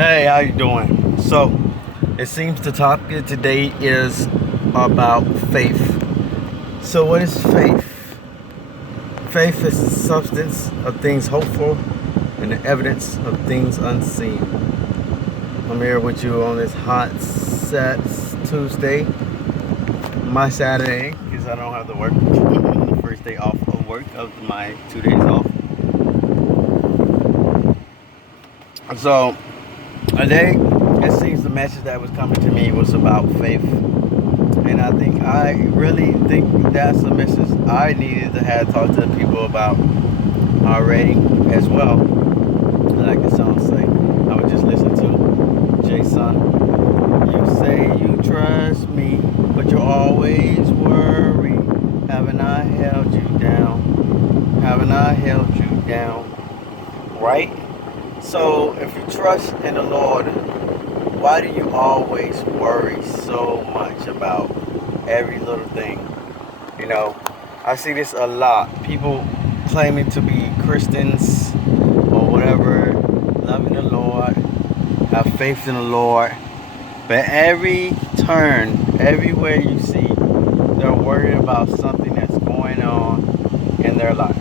Hey, how you doing? So, it seems the topic today is about faith. So, what is faith? Faith is the substance of things hoped for and the evidence of things unseen. I'm here with you on this hot Tuesday, my Saturday, because I don't have to work. The first day off of work of my 2 days off. So, today, it seems the message that was coming to me was about faith. And I really think that's the message I needed to have talked to people about already as well. Like the song say, I was just listening to Jason. You say you trust me, but you always worry. Haven't I held you down? Haven't I held you down? Right? So if you trust in the Lord, why do you always worry so much about every little thing? You know, I see this a lot. People claiming to be Christians or whatever, loving the Lord, have faith in the Lord. But every turn, everywhere you see, they're worried about something that's going on in their life.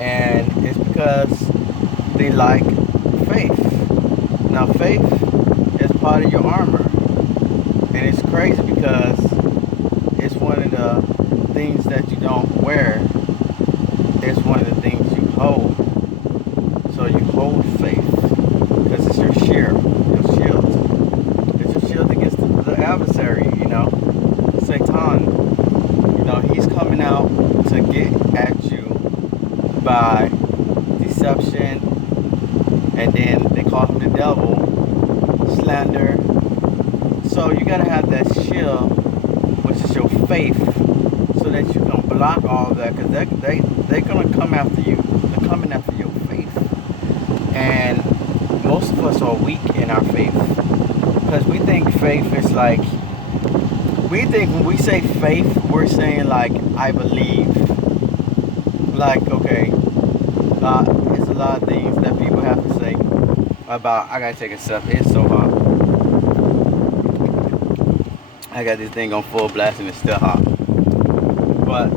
And it's because they lack faith. Now, faith is part of your armor. And it's crazy because it's one of the things that you don't wear. It's one of the things you hold. So you hold faith because it's your shield. Your shield. It's your shield against the adversary, Satan. He's coming out to get at you by deception, and then they call him the devil, slander. So you gotta have that shield, which is your faith, so that you can block all of that, because they're gonna come after you. They're coming after your faith. And most of us are weak in our faith, because we think faith is like, we think when we say faith, we're saying like, I believe. Like, okay, it's a lot of things that people have to say about, I gotta take a sip, it's so hot. I got this thing on full blast and it's still hot. But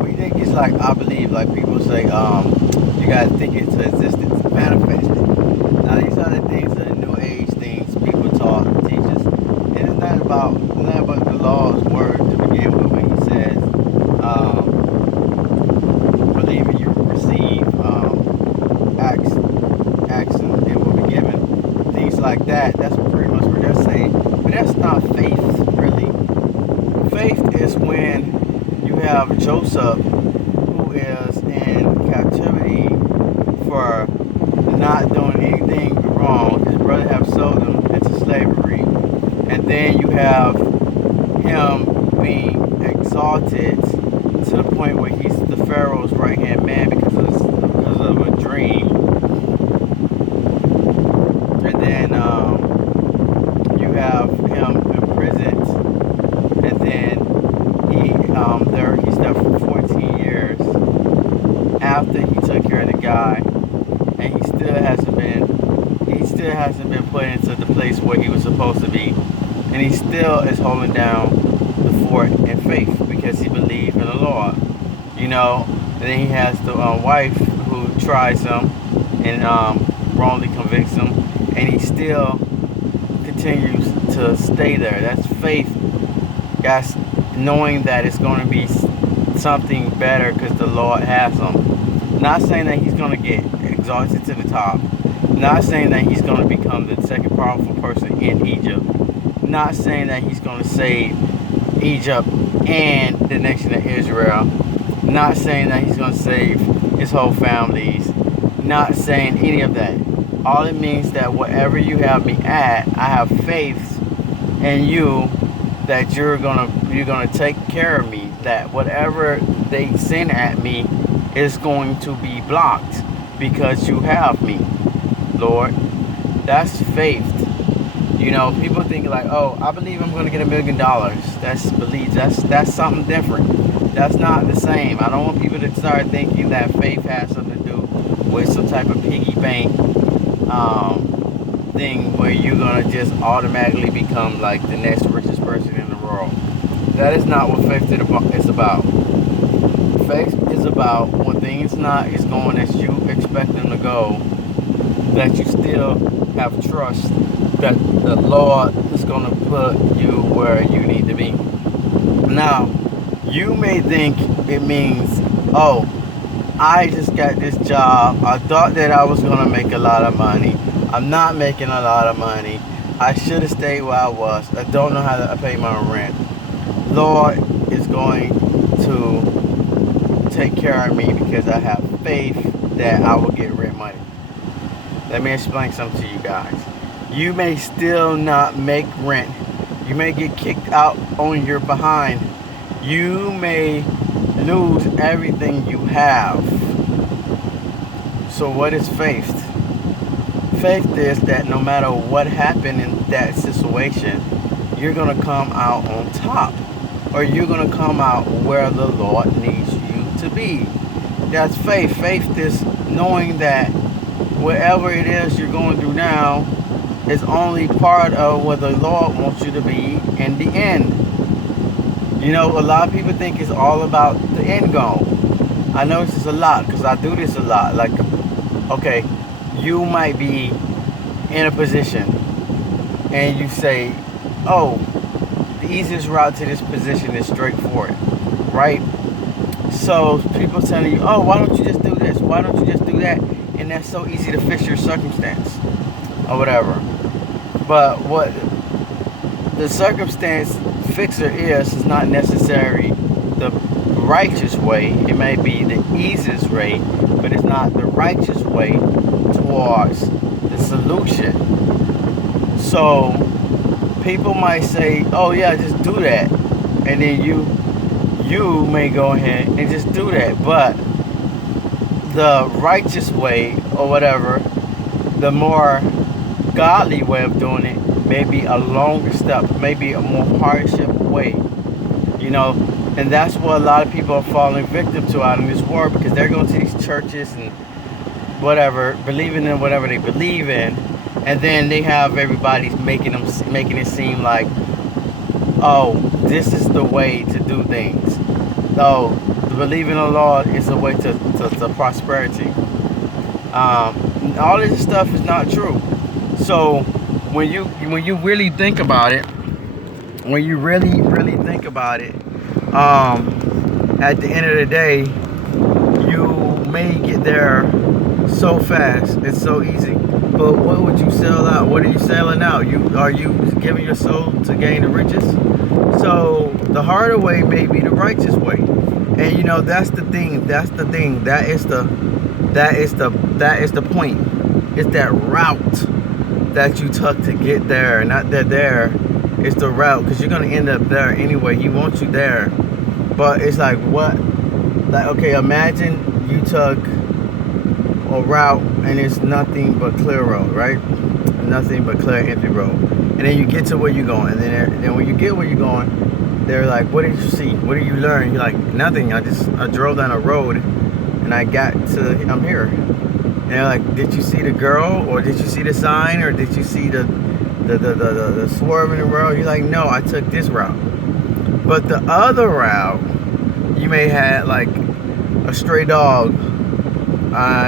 we think it's like, I believe, like people say, you gotta think it to existence, manifest it. Now these are the things, the new age things people taught, teachers. And it's not about the Lord's word to begin with when he says, believe in you receive, action and will be given. Things like that. That's pretty much what they're saying. But that's not faith, really. Faith is when you have Joseph, who is in captivity for not doing anything wrong. His brother have sold him into slavery. And then you have him being exalted to the point where he's the Pharaoh's right-hand man because of a dream. And then you have him imprisoned, and then he's there for 14 years after he took care of the guy, and he still hasn't been put into the place where he was supposed to be, and he still is holding down the fort in faith because he believed in the Lord. And then he has the wife who tries him and wrongly convicts him, and he still continues to stay there. That's faith. That's knowing that it's going to be something better because the Lord has him. Not saying that he's going to get exalted to the top. Not saying that he's going to become the second powerful person in Egypt. Not saying that he's going to save Egypt and the nation of Israel. Not saying that he's going to save his whole families. Not saying any of that. All it means that whatever you have me at, I have faith in you that you're gonna take care of me. That whatever they send at me is going to be blocked because you have me, Lord. That's faith. People think like, oh, I believe I'm gonna get $1 million. That's belief. That's something different. That's not the same. I don't want people to start thinking that faith has something to do with some type of piggy bank where you're gonna just automatically become like the next richest person in the world. That is not what faith is about. Faith is about when things not is going as you expect them to go, that you still have trust that the Lord is gonna put you where you need to be. Now, you may think it means, oh, I just got this job. I thought that I was going to make a lot of money. I'm not making a lot of money. I should have stayed where I was. I don't know how to pay my rent. Lord is going to take care of me because I have faith that I will get rent money. Let me explain something to you guys. You may still not make rent. You may get kicked out on your behind. You may lose everything you have. So what is faith? Faith is that no matter what happened in that situation, you're going to come out on top. Or you're going to come out where the Lord needs you to be. That's faith. Faith is knowing that whatever it is you're going through now is only part of where the Lord wants you to be in the end. You know, a lot of people think it's all about the end goal. I know this is a lot because I do this a lot. Like, okay, you might be in a position and you say, oh, the easiest route to this position is straightforward, right? So people telling you, oh, why don't you just do this? Why don't you just do that? And that's so easy to fix your circumstance or whatever. But what the circumstance fixer is not necessarily the righteous way. It may be the easiest way, but it's not the righteous way towards the solution. So people might say, oh yeah, just do that. And then you may go ahead and just do that. But the righteous way or whatever, the more godly way of doing it, maybe a longer step, maybe a more hardship way, you know. And that's what a lot of people are falling victim to out in this world, because they're going to these churches and whatever, believing in whatever they believe in, and then they have everybody making it seem like, oh, this is the way to do things. Oh, believing in the Lord is the way to prosperity. All this stuff is not true. So when you really think about it, when you really think about it, at the end of the day, you may get there so fast, it's so easy. But what would you sell out? What are you selling out? Are you giving your soul to gain the riches? So the harder way may be the righteous way. And you know, that's the thing. That is the point. It's that route that you took to get there. Not that there. It's the route, because you're gonna end up there anyway. He wants you there. But it's like, what? Like, okay, imagine you took a route and it's nothing but clear road, right? Nothing but clear, empty road. And then you get to where you're going. And then when you get where you're going, they're like, what did you see? What did you learn? You're like, nothing. I drove down a road and I got to, I'm here. And they're like, did you see the girl? Or did you see the sign? Or did you see the swerve in the road? You're like, no, I took this route. But the other route, you may have like a stray dog.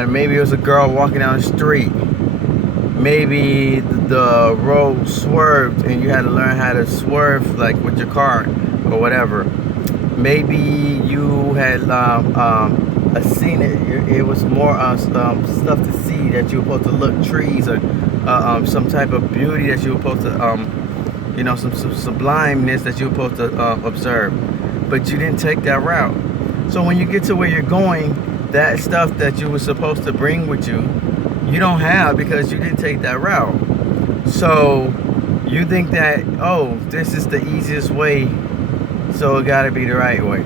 Maybe it was a girl walking down the street. Maybe the road swerved and you had to learn how to swerve, like with your car or whatever. Maybe you had seen it. It was more stuff to see, that you were supposed to look, trees or some type of beauty that you were supposed to, you know, some sublimeness that you were supposed to observe. But you didn't take that route. So when you get to where you're going, that stuff that you were supposed to bring with you, you don't have, because you didn't take that route. So you think that, oh, this is the easiest way, so it got to be the right way.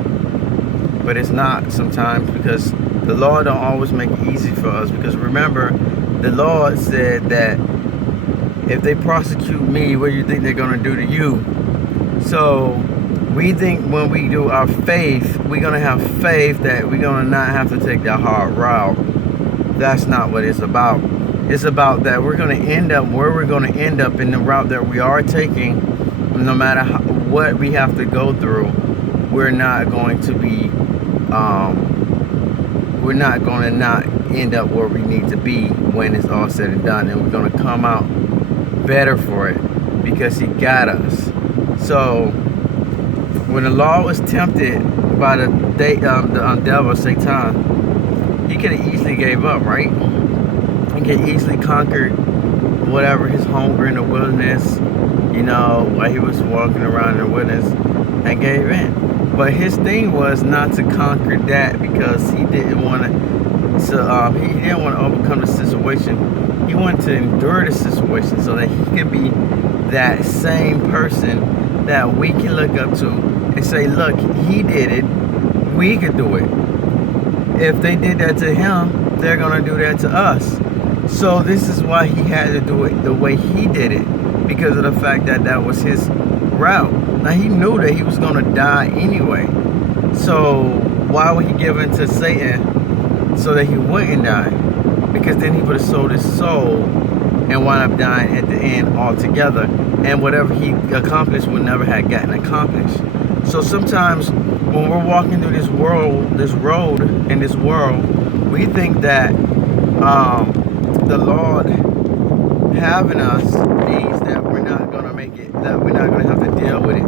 But it's not sometimes, because the Lord don't always make it easy for us. Because remember, the Lord said that if they prosecute me, what do you think they're going to do to you? So we think when we do our faith, we're going to have faith that we're going to not have to take that hard route. That's not what it's about. It's about that we're going to end up where we're going to end up in the route that we are taking. No matter what we have to go through, we're not going to be, we're not going to not end up where we need to be when it's all said and done. And we're going to come out better for it because he got us. So when the Lord was tempted by the devil, Satan, he could have easily gave up, right? He could easily conquered whatever his hunger in the wilderness, while he was walking around in the wilderness, and gave in. But his thing was not to conquer that because he didn't want to. He didn't want to overcome the situation. He wanted to endure the situation so that he could be that same person that we can look up to and say, look, he did it. We could do it. If they did that to him, they're going to do that to us. So this is why he had to do it the way he did it, because of the fact that that was his route. Now he knew that he was going to die anyway. So why would he give in to Satan so that he wouldn't die? Because then he would have sold his soul and wound up dying at the end altogether. And whatever he accomplished would never have gotten accomplished. So sometimes when we're walking through this road in this world, we think that the Lord having us means that we're not going to make it, that we're not going to have to deal with it.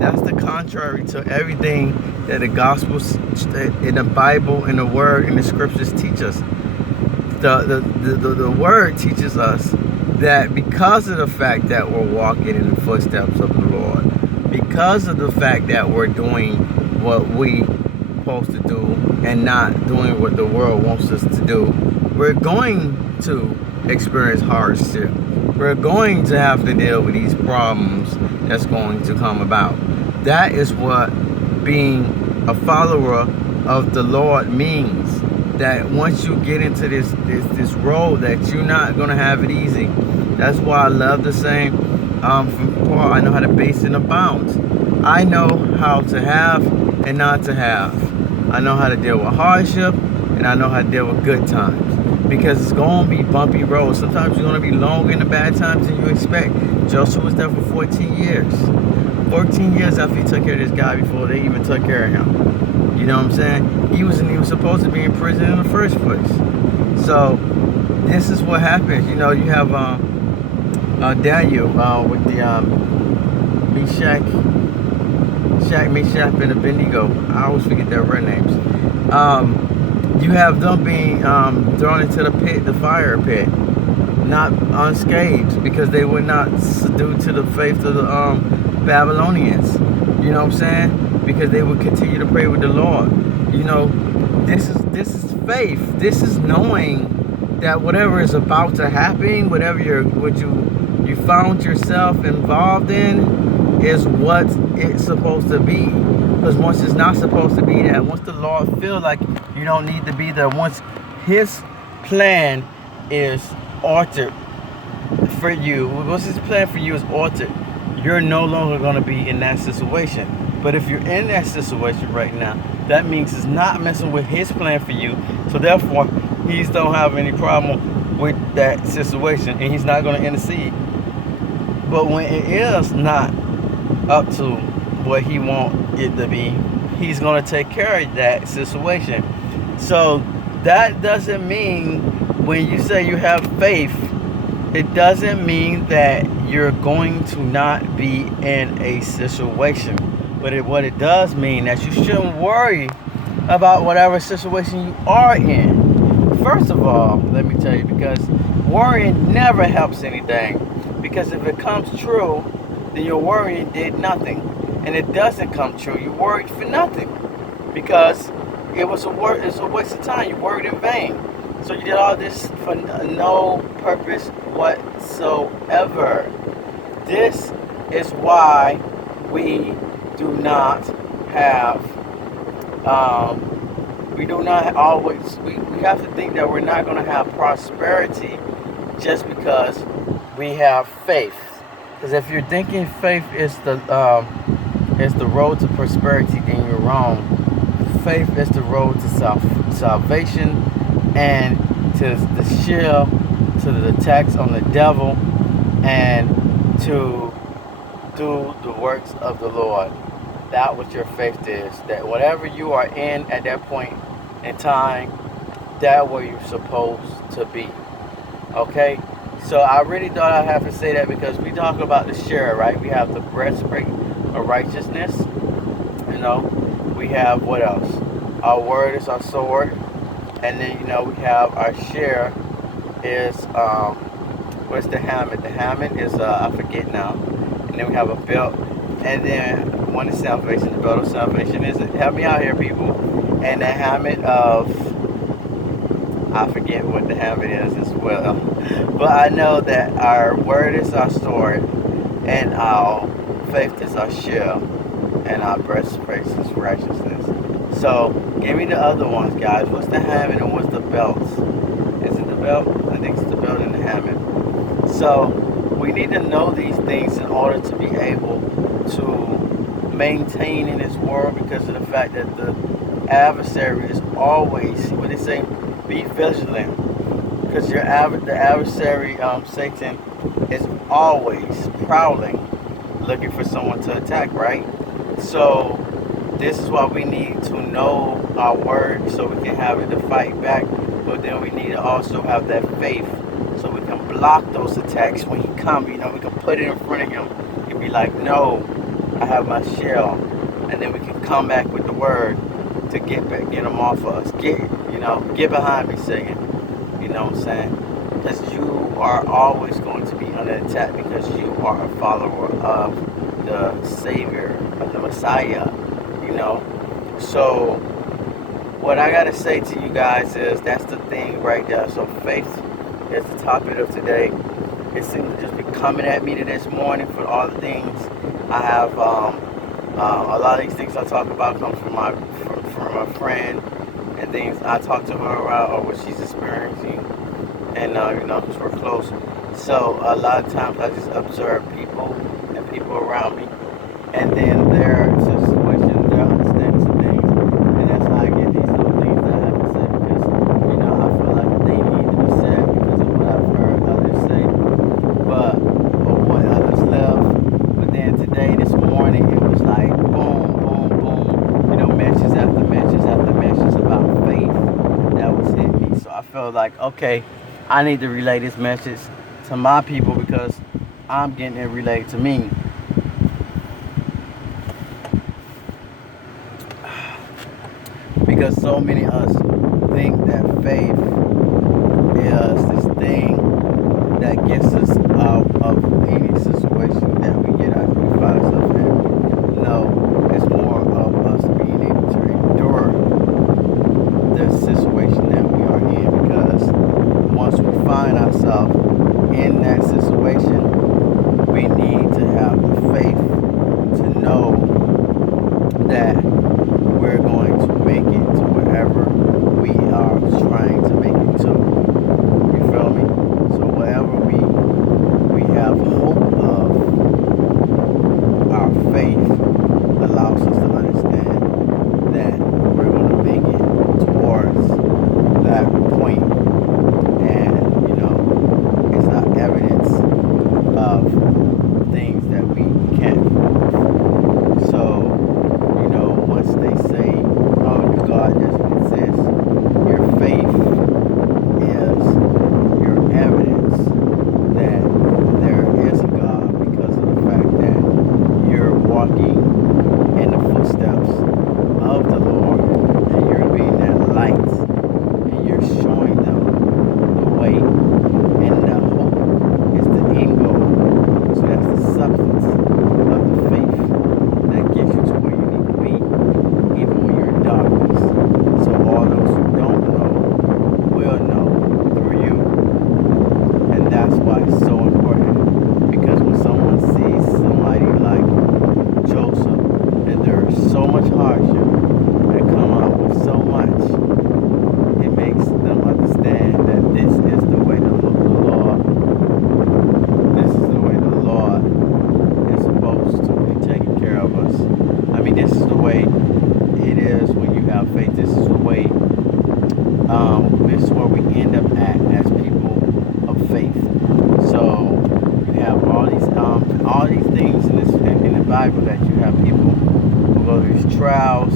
That's the contrary to everything that the Gospels, in the Bible, in the Word, in the Scriptures teach us. The Word teaches us that because of the fact that we're walking in the footsteps of the Lord, because of the fact that we're doing what we supposed to do and not doing what the world wants us to do, we're going to experience hardship. We're going to have to deal with these problems that's going to come about. That is what being a follower of the Lord means. That once you get into this road, that you're not going to have it easy. That's why I love the saying from Paul, I know how to base and abound. I know how to have and not to have. I know how to deal with hardship, and I know how to deal with good times. Because it's going to be bumpy roads. Sometimes you're going to be longer in the bad times than you expect. Joseph was there for 14 years. 14 years after he took care of this guy before they even took care of him. You know what I'm saying? He wasn't even supposed to be in prison in the first place. So this is what happens. You have Daniel with the Meshach, and Abednego. I always forget their real names. You have them being thrown into the fire pit, not unscathed, because they were not due to the faith of the Babylonians. You know what I'm saying? Because they would continue to pray with the Lord. This is faith. This is knowing that whatever is about to happen, whatever you found yourself involved in, is what it's supposed to be. Because once it's not supposed to be that, once the Lord feels like you don't need to be there, once his plan is altered for you, once his plan for you is altered, you're no longer going to be in that situation. But if you're in that situation right now, that means it's not messing with his plan for you. So therefore, he don't have any problem with that situation, and he's not going to intercede. But when it is not up to what he wants it to be, he's going to take care of that situation. So that doesn't mean when you say you have faith, it doesn't mean that you're going to not be in a situation. But what it does mean that you shouldn't worry about whatever situation you are in. First of all, let me tell you, because worrying never helps anything. Because if it comes true, then your worrying did nothing. And it doesn't come true. You worried for nothing. Because it's a waste of time. You worried in vain. So you did all this for no purpose whatsoever. This is why we do not have, we have to think that we're not going to have prosperity just because we have faith. Because if you're thinking faith is the road to prosperity, then you're wrong. Faith is the road to salvation and to the to the attacks on the devil, and to do the works of the Lord. That what your faith is. That whatever you are in at that point in time, that where you're supposed to be. Okay? So I really thought I'd have to say that because we talk about the share, right? We have the breastplate of righteousness. You know, we have what else? Our word is our sword. And then, we have our share is, what's the helmet? The helmet is, I forget now. And then we have a belt. And then one is salvation. The belt of salvation is, help me out here, people. And the helmet of, I forget what the helmet is as well. But I know that our word is our sword, and our faith is our shield, and our breastplate is righteousness. So, give me the other ones, guys. What's the helmet and what's the belt? Is it the belt? I think it's the belt and the helmet. So, we need to know these things in order to be able to maintain in this world, because of the fact that the adversary is always, what they say, be vigilant. Because the adversary, Satan, is always prowling, looking for someone to attack, right? So, this is why we need to know our word so we can have it to fight back. But then we need to also have that faith so we can block those attacks when he comes. We can put it in front of him and be like, no, I have my shell. And then we can come back with the word to get him off of us. Get behind me, Satan. You know what I'm saying? Because you are always going to be under attack because you are a follower of the Savior, of the Messiah. So what I gotta say to you guys is that's the thing right there. So faith is the topic of today. It seems to just be coming at me this morning for all the things I have. A lot of these things I talk about come from a friend and things I talk to her about or what she's experiencing, and because we're close. So a lot of times I just observe people and people around me, and then their situations, their understanding of things, and that's how I get these little things that I have to say because I feel like they need to be said because of what I've heard others say, or what others left. But then today, this morning, it was like boom, boom, boom, mentions after mentions after mentions about faith that was hitting me. So I felt like, okay, I need to relay this message to my people because I'm getting it relayed to me. Because so many of us think that faith is this thing that gets us out of any situation that we find ourselves in. No, it's more of us being able to endure the situation that we are in, because once we find ourselves in that situation, we need to have the faith to know that we're going to make it to wherever we are trying to make it to. You feel me? So wherever we have hope of, our faith Bible that you have people who go through these trials,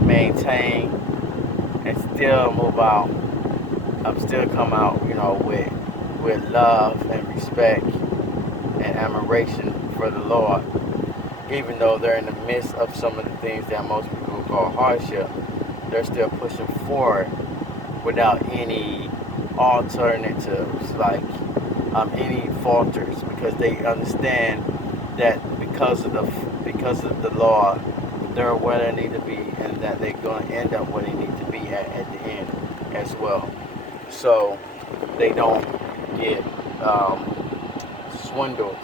maintain, and still move out, still come out, with love and respect and admiration for the Lord, even though they're in the midst of some of the things that most people call hardship. They're still pushing forward without any alternatives, like any falters, because they understand that because of the Lord, they're where they need to be, and that they're going to end up where they need to be at the end as well. So they don't get swindled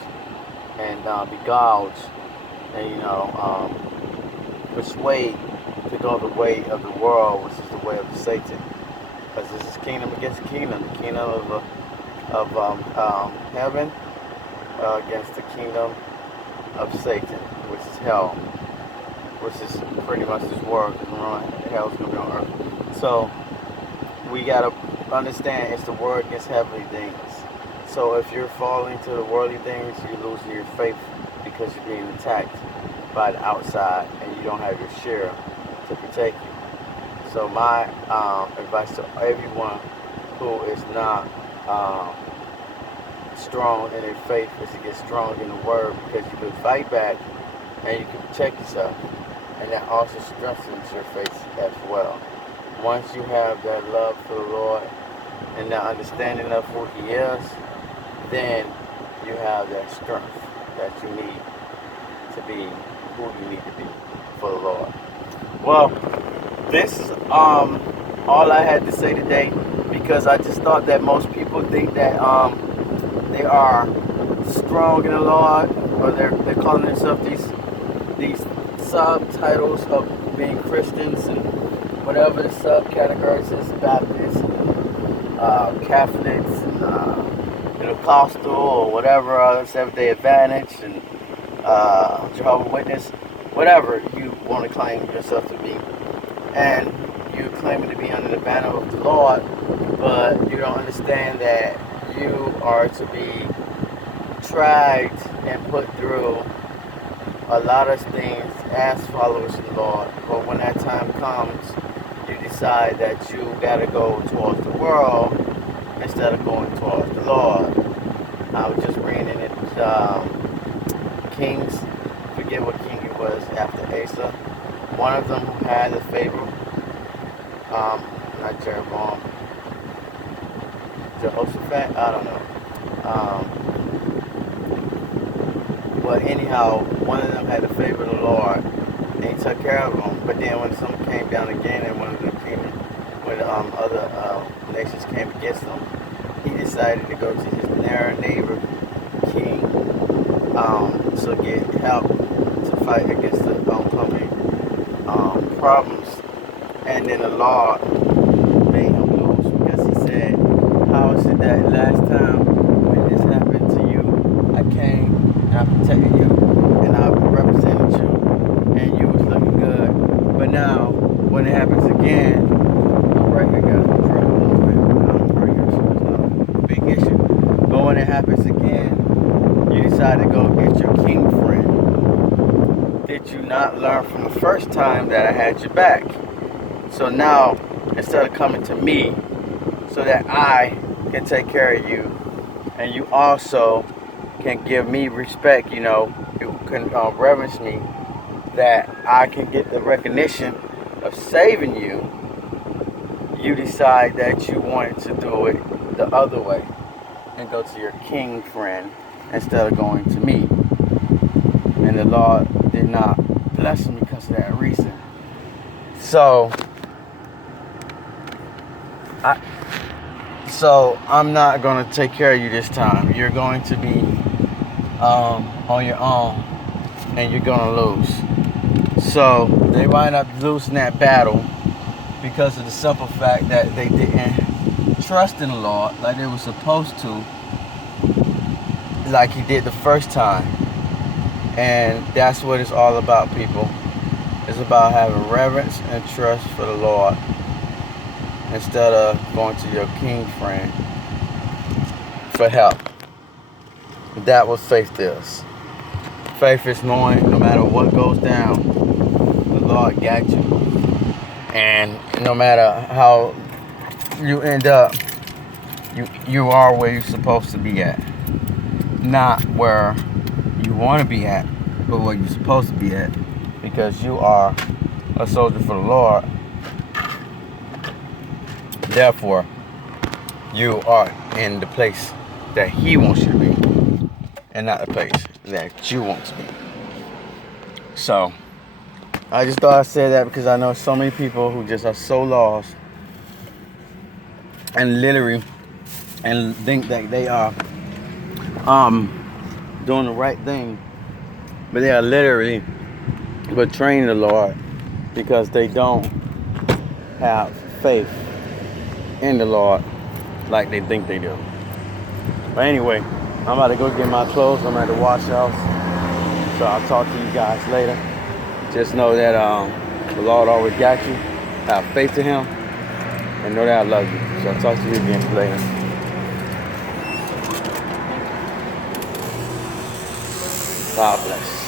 and beguiled and persuade to go the way of the world, which is the way of Satan. Because this is kingdom against kingdom, the kingdom of heaven against the kingdom of Satan, which is hell, which is pretty much this world is run. Hell's gonna be on earth. So we gotta understand it's the word against heavenly things. So if you're falling to the worldly things, you're losing your faith because you're being attacked by the outside and you don't have your share to protect you. So my advice to everyone who is not strong in their faith is to get strong in the word, because you can fight back and you can protect yourself, and that also strengthens your faith as well. Once you have that love for the Lord and that understanding of who He is, then you have that strength that you need to be who you need to be for the Lord. Well, this is all I had to say today, because I just thought that most people think that they are strong in the Lord, or they're calling themselves these subtitles of being Christians and whatever the subcategories is, Baptists, Catholics, and Pentecostal, or whatever, Seventh-day Adventist, and Jehovah's Witness, whatever you want to claim yourself to be. And you're claiming to be under the banner of the Lord, but you don't understand that you are to be tried and put through a lot of things as followers of the Lord. But when that time comes, you decide that you got to go towards the world instead of going towards the Lord. I was just reading it, Kings, forget what king it was after Asa. One of them who had the favor, not Jeroboam, Jehoshaphat, I don't know. But anyhow, one of them had the favor of the Lord, and He took care of them. But then when some came down again, and one of them came, when other nations came against them, he decided to go to his near neighbor king, to get help to fight against the oncoming problems. And then the Lord made him lose, because He said, "How is it that last time when this happened to you, I came and I protected you and I represented you and you was looking good, but now when it happens again," I'm right here, guys, I'm trying a little bit, I'm right here, so it's not a big issue. But when it happens again, you decide to go get your king friend. Did you not learn from the first time that I had your back? So now, instead of coming to me so that I can take care of you, and you also can give me respect, you can reverence me, that I can get the recognition of saving you, you decide that you wanted to do it the other way and go to your king friend instead of going to me. And the Lord did not bless me because of that reason. So I'm not going to take care of you this time. You're going to be on your own, and you're going to lose. So they wind up losing that battle because of the simple fact that they didn't trust in the Lord like they were supposed to, like He did the first time. And that's what it's all about, people. It's about having reverence and trust for the Lord instead of going to your king friend for help. That what faith is. faith is knowing no matter what goes down, the Lord got you. And no matter how you end up, you are where you're supposed to be at. Not where you want to be at, but where you're supposed to be at. Because you are a soldier for the Lord. Therefore, you are in the place that He wants you to be, and not the place that you want to be. So, I just thought I'd say that because I know so many people who just are so lost and literally and think that they are doing the right thing, but they are literally betraying the Lord because they don't have faith in the Lord like they think they do. But anyway, I'm about to go get my clothes. I'm at the wash house. So I'll talk to you guys later. Just know that the Lord always got you. Have faith in Him. And know that I love you. So I'll talk to you again later. God bless.